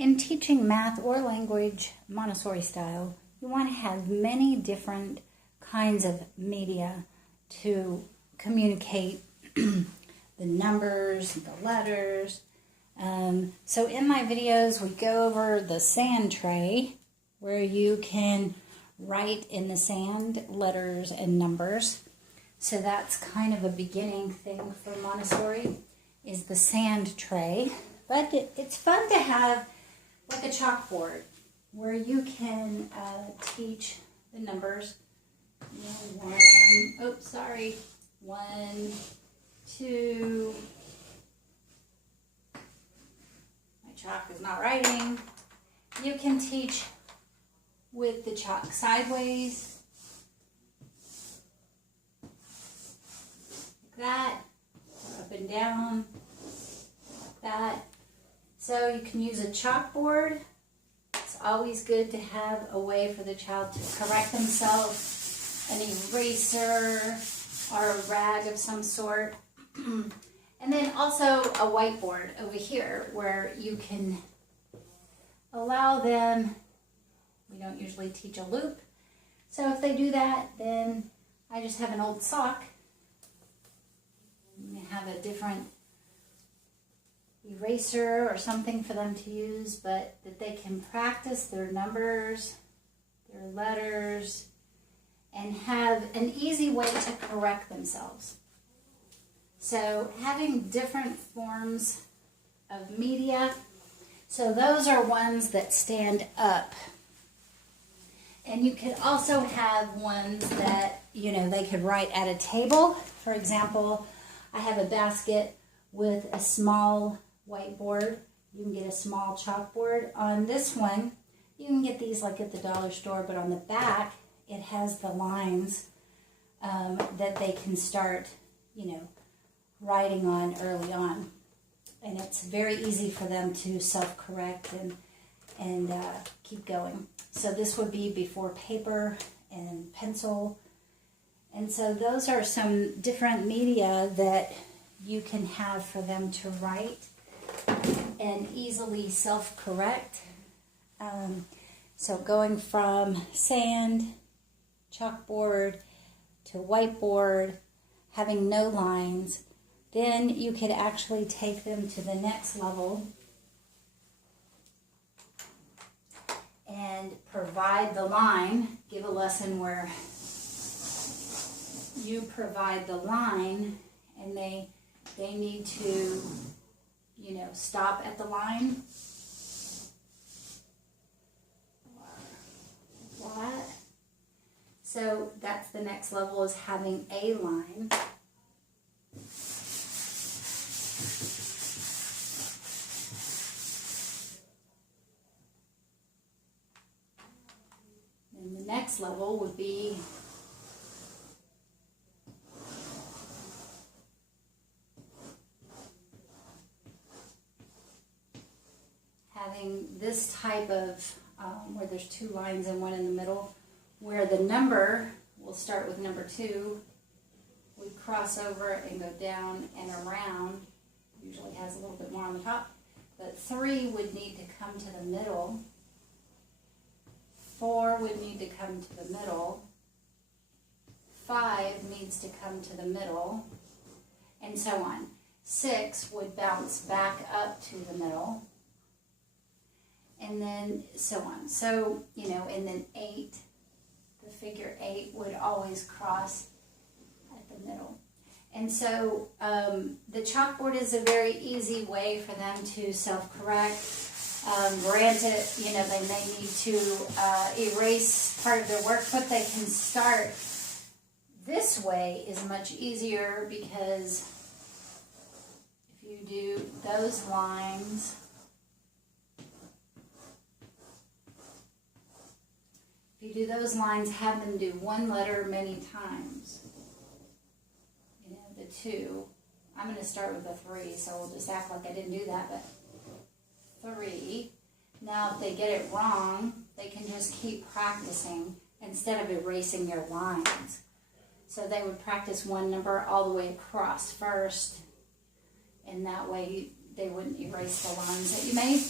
In teaching math or language Montessori style, you want to have many different kinds of media to communicate the numbers, the letters. So in my videos, we go over the sand tray, where you can write in the sand letters and numbers. So that's kind of a beginning thing for Montessori, is the sand tray. But it's fun to have like a chalkboard where you can teach the numbers. You know, 1, 2. My chalk is not writing. You can teach with the chalk sideways, like that, or up and down, like that. So you can use a chalkboard. It's always good to have a way for the child to correct themselves, an eraser or a rag of some sort. And then also a whiteboard over here where you can allow them. We don't usually teach a loop. So if they do that, then I just have an old sock. You have a different eraser or something for them to use, but that they can practice their numbers, their letters, and have an easy way to correct themselves. So having different forms of media. So those are ones that stand up. And you could also have ones that, you know, they could write at a table. For example, I have a basket with a small whiteboard. You can get a small chalkboard. On this one, you can get these like at the dollar store, but on the back, it has the lines that they can start, you know, writing on early on. And it's very easy for them to self-correct and keep going. So this would be before paper and pencil. And so those are some different media that you can have for them to write and easily self-correct. So going from sand, chalkboard, to whiteboard, having no lines, then you could actually take them to the next level and provide the line. Give a lesson where you provide the line and they need to, you know, stop at the line. That. So that's the next level, is having a line. And the next level would be having this type of, where there's 2 lines and 1 in the middle, where the number, we'll start with number 2, we cross over and go down and around, usually has a little bit more on the top, but 3 would need to come to the middle, 4 would need to come to the middle, 5 needs to come to the middle, and so on. 6 would bounce back up to the middle, and then so on. So, you know, and then 8, the figure 8 would always cross at the middle. And so the chalkboard is a very easy way for them to self-correct. Granted, you know, they may need to erase part of their work, but they can start. This way is much easier because if you do those lines, have them do one letter many times. You know, the 2. I'm going to start with a 3, so we'll just act like I didn't do that, but 3. Now, if they get it wrong, they can just keep practicing instead of erasing your lines. So they would practice one number all the way across first, and that way they wouldn't erase the lines that you made.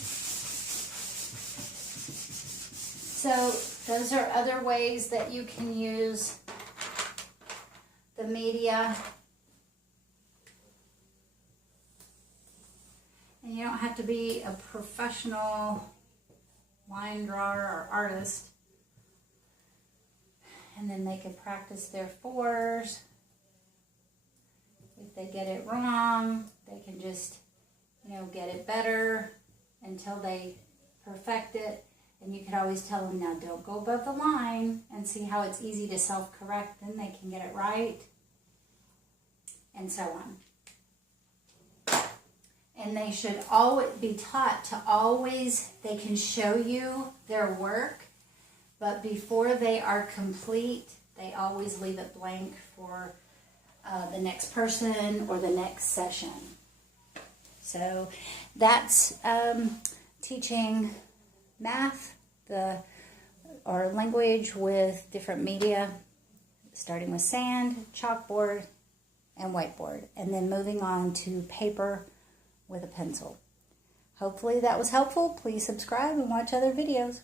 So those are other ways that you can use the media. And you don't have to be a professional line drawer or artist. And then they can practice their fours. If they get it wrong, they can just, get it better until they perfect it. And you could always tell them, now don't go above the line, and see how it's easy to self-correct. Then they can get it right, and so on. And they should always be taught to they can show you their work, but before they are complete, they always leave it blank for the next person or the next session. So that's teaching math or language with different media, starting with sand, chalkboard, and whiteboard, and then moving on to paper with a pencil. Hopefully that was helpful. Please subscribe and watch other videos.